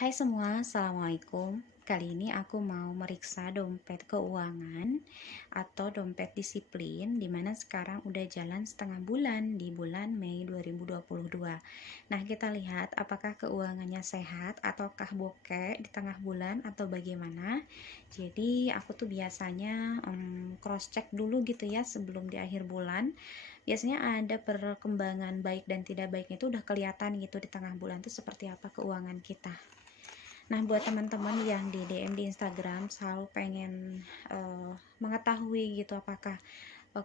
Hai semua, Assalamualaikum. Kali ini aku mau meriksa dompet keuangan atau dompet disiplin di mana sekarang udah jalan setengah bulan di bulan Mei 2022. Nah, kita lihat apakah keuangannya sehat ataukah bokeh di tengah bulan atau bagaimana. Jadi, aku tuh biasanya cross check dulu gitu ya sebelum di akhir bulan. Biasanya ada perkembangan baik dan tidak baiknya itu udah kelihatan gitu di tengah bulan tuh seperti apa keuangan kita. Nah, buat teman-teman yang di DM di Instagram selalu pengen mengetahui gitu apakah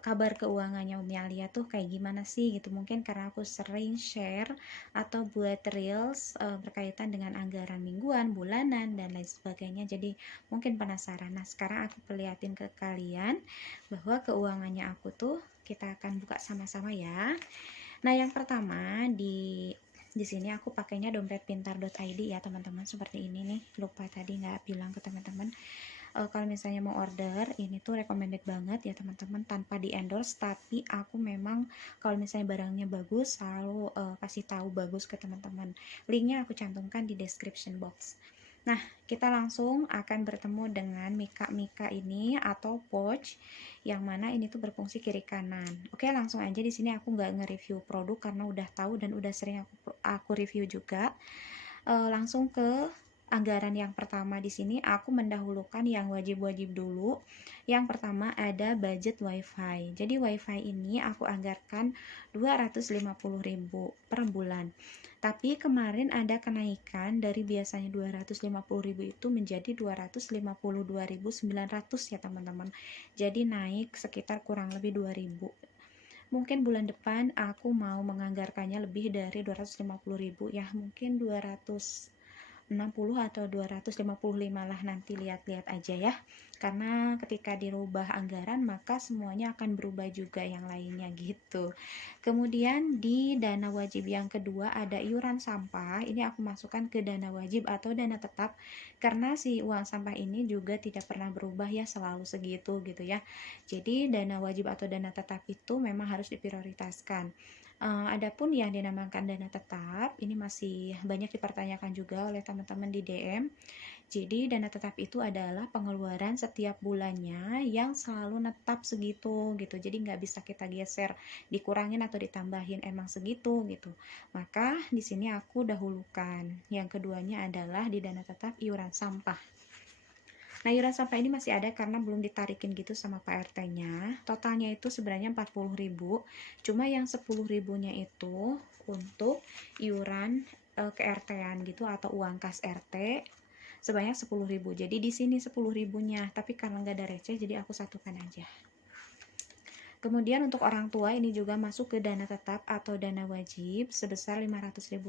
kabar keuangannya Umi Alia tuh kayak gimana sih gitu. Mungkin karena aku sering share atau buat reels berkaitan dengan anggaran mingguan, bulanan dan lain sebagainya. Jadi mungkin penasaran. Nah, sekarang aku perlihatin ke kalian bahwa keuangannya aku tuh kita akan buka sama-sama ya. Nah, yang pertama di sini aku pakainya dompet pintar.id ya teman-teman, seperti ini nih. Lupa tadi nggak bilang ke teman-teman. Kalau misalnya mau order ini tuh recommended banget ya teman-teman, tanpa di endorse, tapi aku memang kalau misalnya barangnya bagus selalu kasih tahu bagus ke teman-teman. Linknya aku cantumkan di description box. Nah, kita langsung akan bertemu dengan mika-mika ini atau pouch yang mana ini tuh berfungsi kiri kanan. Oke, langsung aja. Di sini aku nggak nge-review produk karena udah tahu dan udah sering aku review juga. Langsung ke anggaran yang pertama. Di sini aku mendahulukan yang wajib-wajib dulu. Yang pertama ada budget wifi. Jadi wifi ini aku anggarkan 250.000 per bulan. Tapi kemarin ada kenaikan dari biasanya 250.000 itu menjadi 252.900 ya teman-teman. Jadi naik sekitar kurang lebih 2.000. Mungkin bulan depan aku mau menganggarkannya lebih dari 250.000 ya, mungkin 260 atau 255 lah, nanti lihat-lihat aja ya, karena ketika dirubah anggaran maka semuanya akan berubah juga yang lainnya gitu. Kemudian di dana wajib yang kedua ada iuran sampah. Ini aku masukkan ke dana wajib atau dana tetap karena si uang sampah ini juga tidak pernah berubah ya, selalu segitu gitu ya. Jadi dana wajib atau dana tetap itu memang harus diprioritaskan. Adapun yang dinamakan dana tetap ini masih banyak dipertanyakan juga oleh teman-teman di DM. Jadi dana tetap itu adalah pengeluaran setiap bulannya yang selalu netap segitu gitu. Jadi nggak bisa kita geser, dikurangin atau ditambahin, emang segitu gitu. Maka di sini aku dahulukan. Yang keduanya adalah di dana tetap iuran sampah. Nah, iuran sampah ini masih ada karena belum ditarikin gitu sama Pak RT-nya. Totalnya itu sebenarnya 40.000. Cuma yang 10.000-nya itu untuk iuran ke RT-an gitu atau uang kas RT sebanyak 10.000. Jadi di sini 10.000-nya, tapi karena nggak ada receh jadi aku satukan aja. Kemudian untuk orang tua ini juga masuk ke dana tetap atau dana wajib sebesar Rp500.000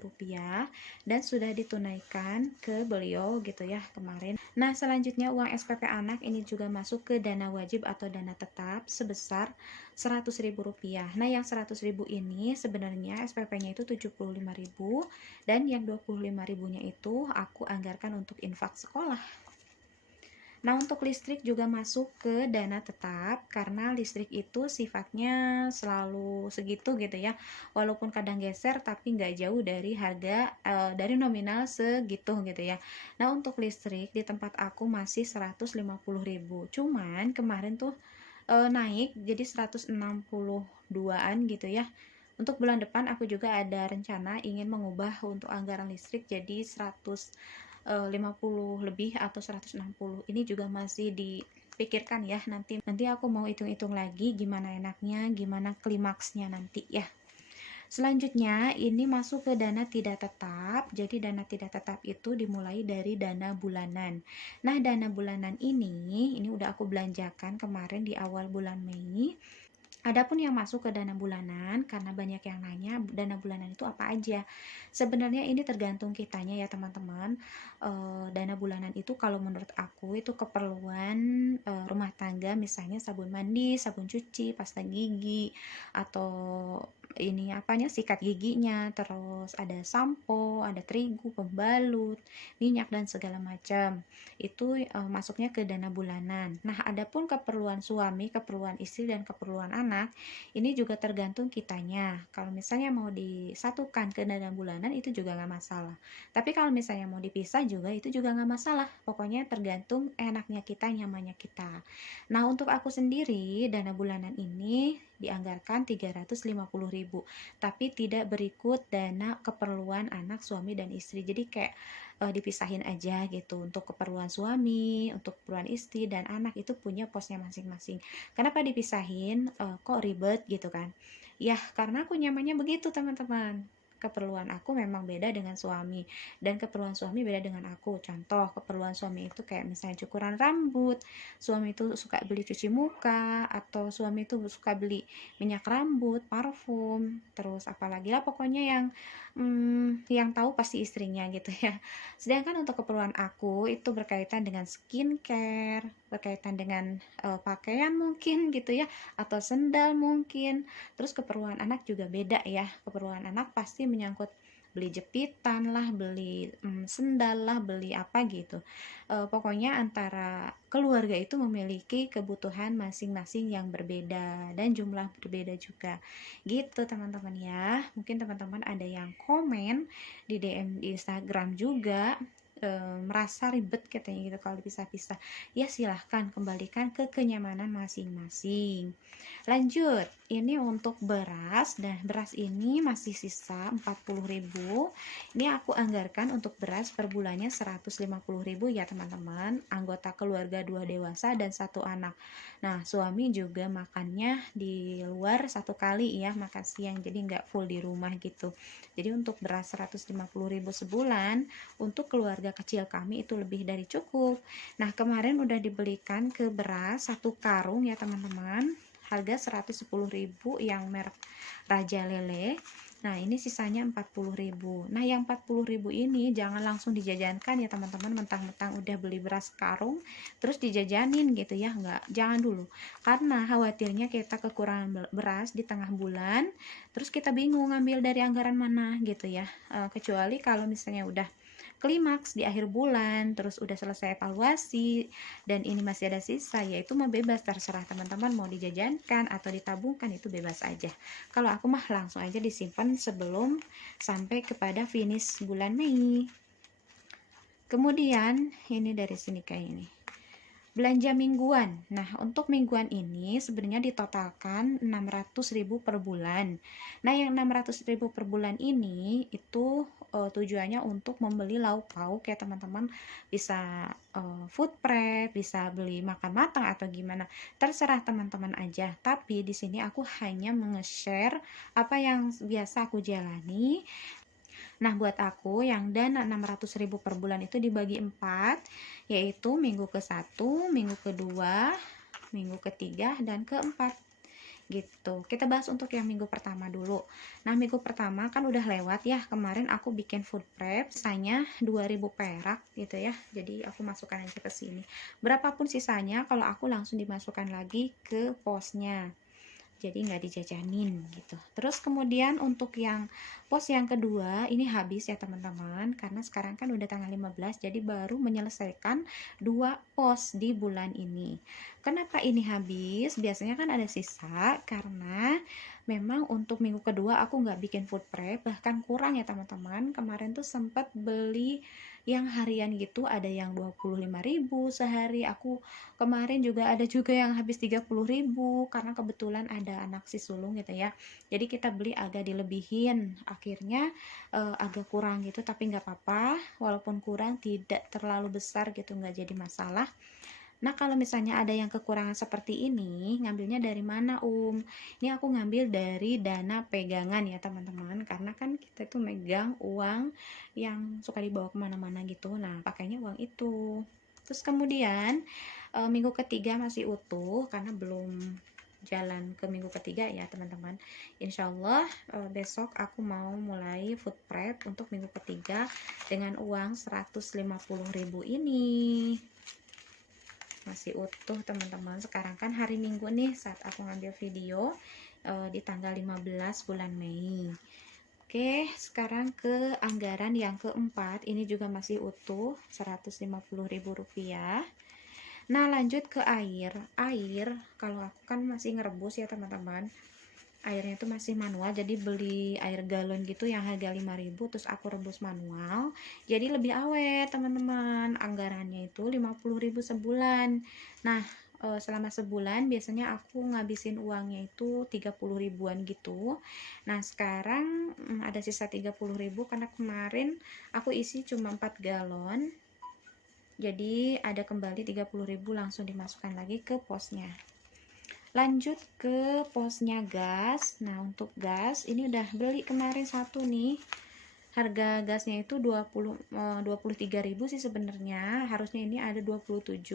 dan sudah ditunaikan ke beliau gitu ya kemarin. Nah, selanjutnya uang SPP anak ini juga masuk ke dana wajib atau dana tetap sebesar Rp100.000. Nah, yang 100.000 ini sebenarnya SPP-nya itu 75.000 dan yang 25.000-nya itu aku anggarkan untuk infak sekolah. Nah, untuk listrik juga masuk ke dana tetap karena listrik itu sifatnya selalu segitu gitu ya. Walaupun kadang geser tapi nggak jauh dari harga dari nominal segitu gitu ya. Nah, untuk listrik di tempat aku masih 150.000. Cuman kemarin tuh naik jadi 162-an gitu ya. Untuk bulan depan aku juga ada rencana ingin mengubah untuk anggaran listrik jadi 150 lebih atau 160. Ini juga masih dipikirkan ya, nanti aku mau hitung-hitung lagi gimana enaknya, gimana klimaksnya nanti ya. Selanjutnya ini masuk ke dana tidak tetap. Jadi dana tidak tetap itu dimulai dari dana bulanan. Nah, dana bulanan ini udah aku belanjakan kemarin di awal bulan Mei. Adapun yang masuk ke dana bulanan, karena banyak yang nanya dana bulanan itu apa aja. Sebenarnya ini tergantung kitanya ya teman-teman. Dana bulanan itu kalau menurut aku itu keperluan rumah tangga, misalnya sabun mandi, sabun cuci, pasta gigi, atau ini apanya, sikat giginya, terus ada sampo, ada terigu, pembalut, minyak dan segala macam. Itu masuknya ke dana bulanan. Nah, adapun keperluan suami, keperluan istri dan keperluan anak, ini juga tergantung kitanya. Kalau misalnya mau disatukan ke dana bulanan itu juga nggak masalah. Tapi kalau misalnya mau dipisah juga itu juga nggak masalah. Pokoknya tergantung enaknya kita, nyamannya kita. Nah, untuk aku sendiri, dana bulanan ini dianggarkan 350.000, tapi tidak berikut dana keperluan anak, suami, dan istri. Jadi kayak dipisahin aja gitu. Untuk keperluan suami, untuk keperluan istri, dan anak itu punya posnya masing-masing. Kenapa dipisahin? Kok ribet gitu kan? Ya, karena aku nyamannya begitu, teman-teman. Keperluan aku memang beda dengan suami, dan keperluan suami beda dengan aku. Contoh, keperluan suami itu kayak misalnya cukuran rambut, suami itu suka beli cuci muka, atau suami itu suka beli minyak rambut, parfum, terus apalagi lah pokoknya yang tahu pasti istrinya gitu ya. Sedangkan untuk keperluan aku itu berkaitan dengan skincare, berkaitan dengan pakaian mungkin gitu ya, atau sendal mungkin. Terus keperluan anak juga beda ya. Keperluan anak pasti menyangkut beli jepitan lah, beli sendal lah, beli apa gitu. Pokoknya antara keluarga itu memiliki kebutuhan masing-masing yang berbeda dan jumlah berbeda juga. Gitu teman-teman ya. Mungkin teman-teman ada yang komen di DM di Instagram juga, merasa ribet katanya gitu kalau dipisah-pisah. Ya silahkan kembalikan ke kenyamanan masing-masing. Lanjut, ini untuk beras. Dan beras ini masih sisa 40.000. Ini aku anggarkan untuk beras per bulannya 150.000 ya teman-teman. Anggota keluarga 2 dewasa dan 1 anak. Nah, suami juga makannya di luar 1 kali ya, makan siang, jadi nggak full di rumah gitu. Jadi untuk beras 150.000 sebulan untuk keluarga kecil kami itu lebih dari cukup. Nah, kemarin udah dibelikan ke beras 1 karung ya teman-teman, harga 110.000 yang merek Raja Lele. Nah, ini sisanya 40.000. Nah, yang 40.000 ini jangan langsung dijajankan ya teman-teman, mentang-mentang udah beli beras karung terus dijajanin gitu ya, enggak, jangan dulu. Karena khawatirnya kita kekurangan beras di tengah bulan, terus kita bingung ngambil dari anggaran mana gitu ya. Kecuali kalau misalnya udah klimaks di akhir bulan, terus udah selesai evaluasi dan ini masih ada sisa, yaitu mau bebas, terserah teman-teman mau dijajankan atau ditabungkan, itu bebas aja. Kalau aku mah langsung aja disimpan sebelum sampai kepada finish bulan Mei. Kemudian ini dari sini kayak ini, belanja mingguan. Nah, untuk mingguan ini sebenarnya ditotalkan 600.000 per bulan. Nah, yang 600.000 per bulan ini itu tujuannya untuk membeli lauk pauk ya teman-teman. Bisa food prep, bisa beli makan matang atau gimana. Terserah teman-teman aja. Tapi di sini aku hanya menge-share apa yang biasa aku jalani. Nah, buat aku yang dana 600.000 per bulan itu dibagi 4, yaitu minggu ke-1, minggu ke-2, minggu ke-3, dan ke-4 gitu. Kita bahas untuk yang minggu pertama dulu. Nah, minggu pertama kan udah lewat ya. Kemarin aku bikin food prep, sisanya 2.000 perak gitu ya. Jadi aku masukkan aja ke sini. Berapapun sisanya, kalau aku langsung dimasukkan lagi ke posnya, jadi nggak dijajanin gitu. Terus kemudian untuk yang pos yang kedua ini habis ya teman-teman, karena sekarang kan udah tanggal 15, jadi baru menyelesaikan 2 pos di bulan ini. Kenapa ini habis? Biasanya kan ada sisa karena memang untuk minggu kedua aku nggak bikin food prep, bahkan kurang ya teman-teman. Kemarin tuh sempat beli yang harian gitu, ada yang 25.000 sehari. Aku kemarin juga ada juga yang habis 30.000 karena kebetulan ada anak si sulung gitu ya. Jadi kita beli agak dilebihin, akhirnya agak kurang gitu, tapi nggak apa-apa, walaupun kurang tidak terlalu besar gitu, nggak jadi masalah. Nah, kalau misalnya ada yang kekurangan seperti ini, ngambilnya dari mana, Ini aku ngambil dari dana pegangan ya, teman-teman. Karena kan kita tuh megang uang yang suka dibawa kemana-mana gitu. Nah, pakainya uang itu. Terus kemudian, minggu ketiga masih utuh, karena belum jalan ke minggu ketiga ya, teman-teman. Insya Allah, besok aku mau mulai food prep untuk minggu ketiga dengan uang 150.000 ini. Masih utuh teman-teman. Sekarang kan hari Minggu nih saat aku ngambil video, di tanggal 15 bulan Mei. Oke, sekarang ke anggaran yang keempat, ini juga masih utuh, Rp150.000. Nah, lanjut ke air. Air, kalau aku kan masih ngerebus ya teman-teman, airnya itu masih manual, jadi beli air galon gitu yang harga 5.000, terus aku rebus manual, jadi lebih awet teman-teman. Anggarannya itu 50.000 sebulan. Nah, selama sebulan biasanya aku ngabisin uangnya itu 30 ribuan gitu. Nah, sekarang ada sisa 30.000 karena kemarin aku isi cuma 4 galon, jadi ada kembali 30.000 langsung dimasukkan lagi ke posnya. Lanjut ke posnya gas. Nah, untuk gas ini udah beli kemarin satu nih. Harga gasnya itu 23.000 sih sebenarnya. Harusnya ini ada 27.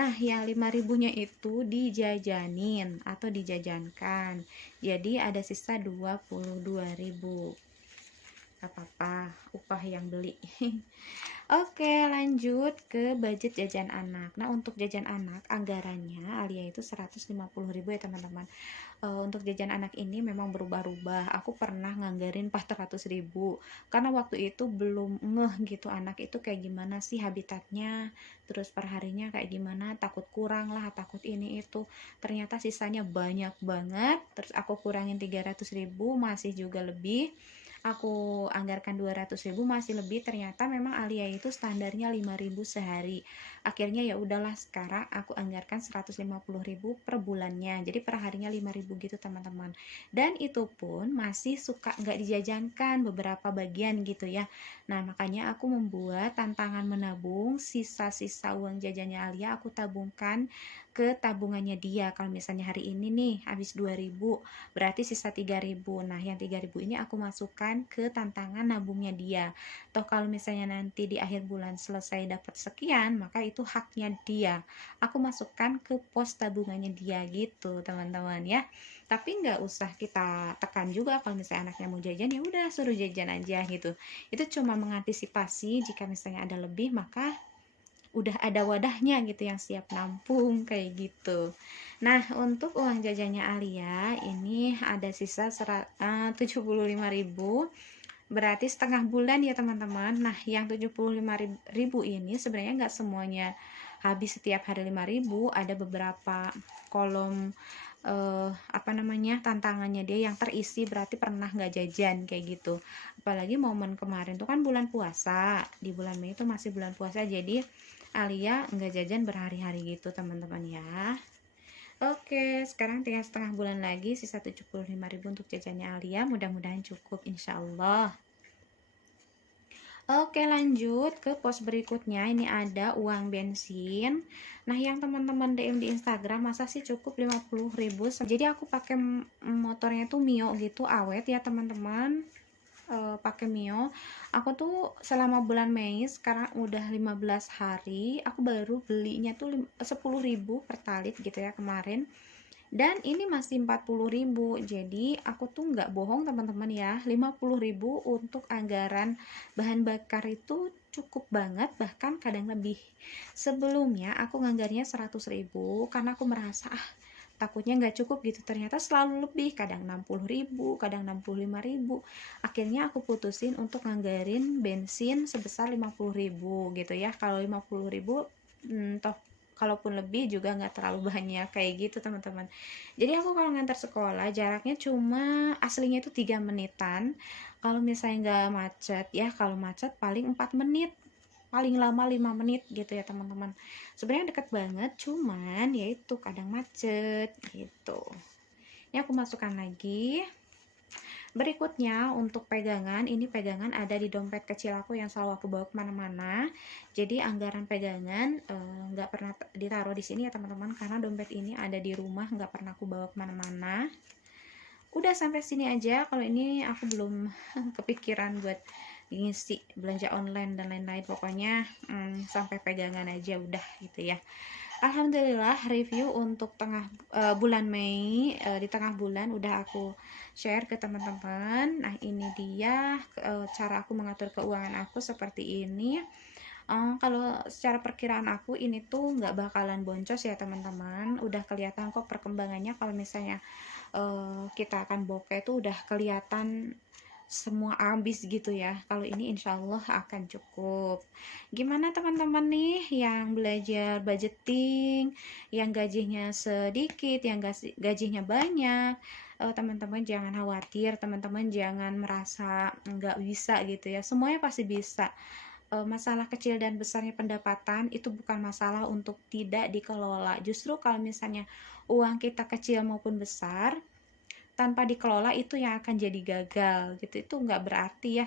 Nah, yang 5.000-nya itu dijajanin atau dijajankan. Jadi ada sisa 22.000. Gak apa-apa, upah yang beli. Oke, lanjut ke budget jajan anak. Nah, untuk jajan anak anggarannya Alia itu 150.000 ya teman-teman. Untuk jajan anak ini memang berubah-ubah. Aku pernah nganggarin 400.000 karena waktu itu belum ngeh gitu anak itu kayak gimana sih habitatnya, terus perharinya kayak gimana, takut kurang lah, takut ini itu. Ternyata sisanya banyak banget, terus aku kurangin 300.000 masih juga lebih. Aku anggarkan 200.000 masih lebih. Ternyata memang Alia itu standarnya 5.000 sehari. Akhirnya ya udahlah, sekarang aku anggarkan 150.000 per bulannya, jadi per harinya 5.000 gitu teman-teman. Dan itu pun masih suka nggak dijajankan beberapa bagian gitu ya. Nah, makanya aku membuat tantangan menabung. Sisa-sisa uang jajannya Alia aku tabungkan ke tabungannya dia. Kalau misalnya hari ini nih habis 2.000, berarti sisa 3.000. Nah, yang 3.000 ini aku masukkan ke tantangan nabungnya dia. Atau kalau misalnya nanti di akhir bulan selesai dapat sekian, maka itu haknya dia. Aku masukkan ke pos tabungannya dia gitu, teman-teman ya. Tapi nggak usah kita tekan juga, kalau misalnya anaknya mau jajan ya udah suruh jajan aja gitu. Itu cuma mengantisipasi jika misalnya ada lebih, maka udah ada wadahnya gitu yang siap nampung kayak gitu. Nah, untuk uang jajannya Alia ini ada sisa 75.000, berarti setengah bulan ya teman-teman. Nah, yang 75.000 ini sebenarnya nggak semuanya habis setiap hari 5.000, ada beberapa kolom apa namanya, tantangannya dia yang terisi, berarti pernah nggak jajan kayak gitu. Apalagi momen kemarin tuh kan bulan puasa, di bulan Mei itu masih bulan puasa, jadi Alia nggak jajan berhari-hari gitu teman-teman ya. Oke, sekarang tinggal setengah bulan lagi, sisa 75.000 untuk jajannya Alia, mudah-mudahan cukup insya Allah. Oke, lanjut ke pos berikutnya. Ini ada uang bensin. Nah, yang teman-teman DM di Instagram, masa sih cukup 50.000? Jadi aku pakai motornya tuh Mio gitu, awet ya teman-teman. Pakai Mio. Aku tuh selama bulan Mei, sekarang udah 15 hari, aku baru belinya tuh 10.000 pertalit gitu ya kemarin. Dan ini masih 40.000, jadi aku tuh nggak bohong teman-teman ya, 50.000 untuk anggaran bahan bakar itu cukup banget, bahkan kadang lebih. Sebelumnya aku nganggarnya 100.000 karena aku merasa takutnya nggak cukup gitu, ternyata selalu lebih, kadang 60.000, kadang 65.000. Akhirnya aku putusin untuk nganggarin bensin sebesar 50.000 gitu ya. Kalau 50.000 toh kalaupun lebih juga nggak terlalu banyak kayak gitu teman-teman. Jadi aku kalau ngantar sekolah jaraknya cuma aslinya itu 3 menitan. Kalau misalnya nggak macet ya, kalau macet paling 4 menit, paling lama 5 menit gitu ya teman-teman. Sebenarnya deket banget, cuman ya itu kadang macet gitu. Ini aku masukkan lagi. Berikutnya untuk pegangan, ini pegangan ada di dompet kecil aku yang selalu aku bawa kemana-mana. Jadi anggaran pegangan nggak pernah ditaruh di sini ya teman-teman, karena dompet ini ada di rumah, nggak pernah aku bawa kemana-mana. Udah sampai sini aja. Kalau ini aku belum kepikiran buat ngisi belanja online dan lain-lain. Pokoknya sampai pegangan aja udah gitu ya. Alhamdulillah, review untuk bulan Mei, di tengah bulan udah aku share ke teman-teman. Nah, ini dia cara aku mengatur keuangan aku seperti ini. Kalau secara perkiraan aku ini tuh nggak bakalan boncos ya teman-teman, udah kelihatan kok perkembangannya. Kalau misalnya kita akan bokeh itu udah kelihatan semua habis gitu ya. Kalau ini insya Allah akan cukup. Gimana teman-teman nih yang belajar budgeting, yang gajinya sedikit, yang gajinya banyak? Teman-teman jangan khawatir, teman-teman jangan merasa nggak bisa gitu ya, semuanya pasti bisa. Masalah kecil dan besarnya pendapatan itu bukan masalah untuk tidak dikelola. Justru kalau misalnya uang kita kecil maupun besar, tanpa dikelola itu yang akan jadi gagal gitu. Itu nggak berarti ya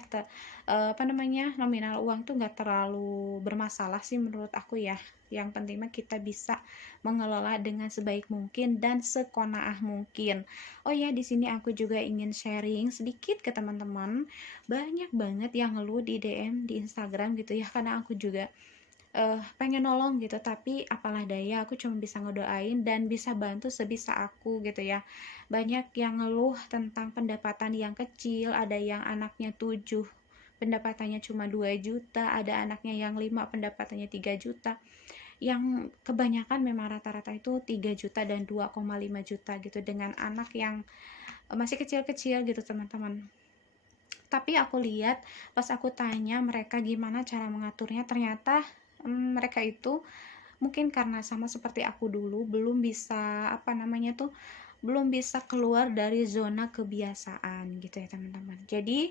nominal uang tuh nggak terlalu bermasalah sih menurut aku ya. Yang penting mah kita bisa mengelola dengan sebaik mungkin dan sekonaah mungkin. Oh ya, di sini aku juga ingin sharing sedikit ke teman-teman. Banyak banget yang ngeluh di DM di Instagram gitu ya, karena aku juga pengen nolong gitu, tapi apalah daya, aku cuma bisa ngedoain dan bisa bantu sebisa aku gitu ya. Banyak yang ngeluh tentang pendapatan yang kecil, ada yang anaknya 7 pendapatannya cuma 2 juta, ada anaknya yang 5 pendapatannya 3 juta. Yang kebanyakan memang rata-rata itu 3 juta dan 2,5 juta gitu, dengan anak yang masih kecil-kecil gitu teman-teman. Tapi aku lihat pas aku tanya mereka gimana cara mengaturnya, ternyata mereka itu mungkin karena sama seperti aku dulu belum bisa belum bisa keluar dari zona kebiasaan gitu ya teman-teman. Jadi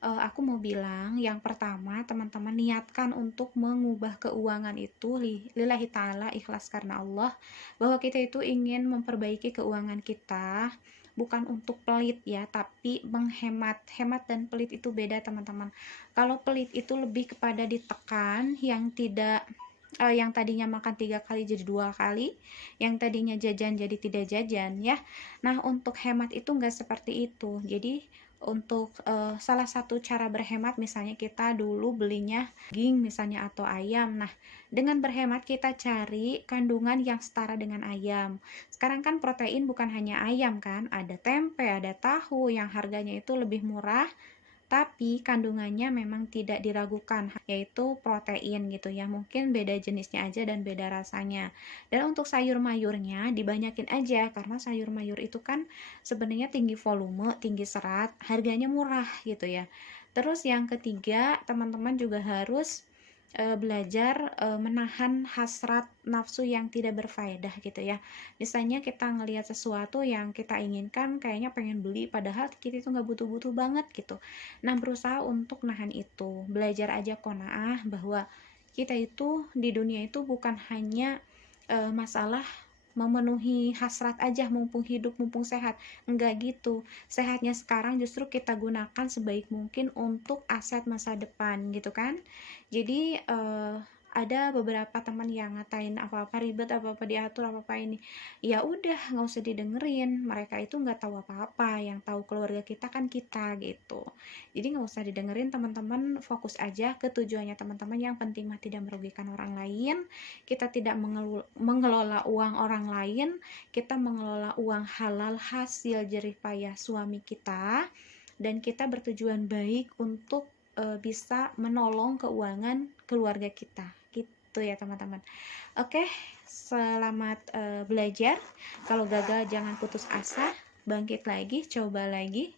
aku mau bilang yang pertama, teman-teman niatkan untuk mengubah keuangan itu lillahi ta'ala, ikhlas karena Allah, bahwa kita itu ingin memperbaiki keuangan kita, bukan untuk pelit ya, tapi menghemat. Hemat dan pelit itu beda teman-teman. Kalau pelit itu lebih kepada ditekan, yang tadinya makan 3 kali jadi 2 kali, yang tadinya jajan jadi tidak jajan ya. Nah, untuk hemat itu enggak seperti itu. Jadi untuk salah satu cara berhemat, misalnya kita dulu belinya daging misalnya atau ayam. Nah, dengan berhemat kita cari kandungan yang setara dengan ayam. Sekarang kan protein bukan hanya ayam kan, ada tempe, ada tahu yang harganya itu lebih murah, tapi kandungannya memang tidak diragukan, yaitu protein gitu ya. Mungkin beda jenisnya aja dan beda rasanya. Dan untuk sayur mayurnya dibanyakin aja, karena sayur mayur itu kan sebenarnya tinggi volume, tinggi serat, harganya murah gitu ya. Terus yang ketiga, teman-teman juga harus belajar menahan hasrat nafsu yang tidak berfaedah gitu ya. Misalnya kita ngelihat sesuatu yang kita inginkan, kayaknya pengen beli padahal kita itu nggak butuh-butuh banget gitu. Nah, berusaha untuk nahan itu, belajar aja qanaah bahwa kita itu di dunia itu bukan hanya masalah memenuhi hasrat aja, mumpung hidup, mumpung sehat. Enggak gitu. Sehatnya sekarang justru kita gunakan sebaik mungkin untuk aset masa depan gitu kan. Jadi ada beberapa teman yang ngatain apa-apa ribet, apa-apa diatur, apa-apa ini. Ya udah, nggak usah didengerin. Mereka itu nggak tahu apa-apa. Yang tahu keluarga kita kan kita gitu. Jadi nggak usah didengerin teman-teman. Fokus aja ke tujuannya teman-teman. Yang penting mah tidak merugikan orang lain. Kita tidak mengelola uang orang lain. Kita mengelola uang halal hasil jerih payah suami kita. Dan kita bertujuan baik untuk bisa menolong keuangan keluarga kita gitu ya teman-teman. Oke, selamat belajar. Kalau gagal jangan putus asa, bangkit lagi, coba lagi,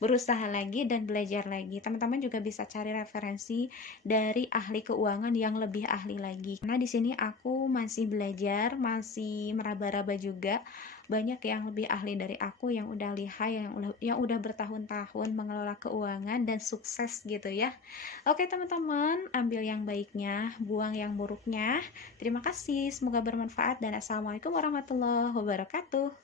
berusaha lagi dan belajar lagi. Teman-teman juga bisa cari referensi dari ahli keuangan yang lebih ahli lagi. Karena di sini aku masih belajar, masih meraba-raba juga. Banyak yang lebih ahli dari aku yang udah lihai, yang udah bertahun-tahun mengelola keuangan dan sukses gitu ya. Oke teman-teman, ambil yang baiknya, buang yang buruknya. Terima kasih, semoga bermanfaat dan assalamualaikum warahmatullahi wabarakatuh.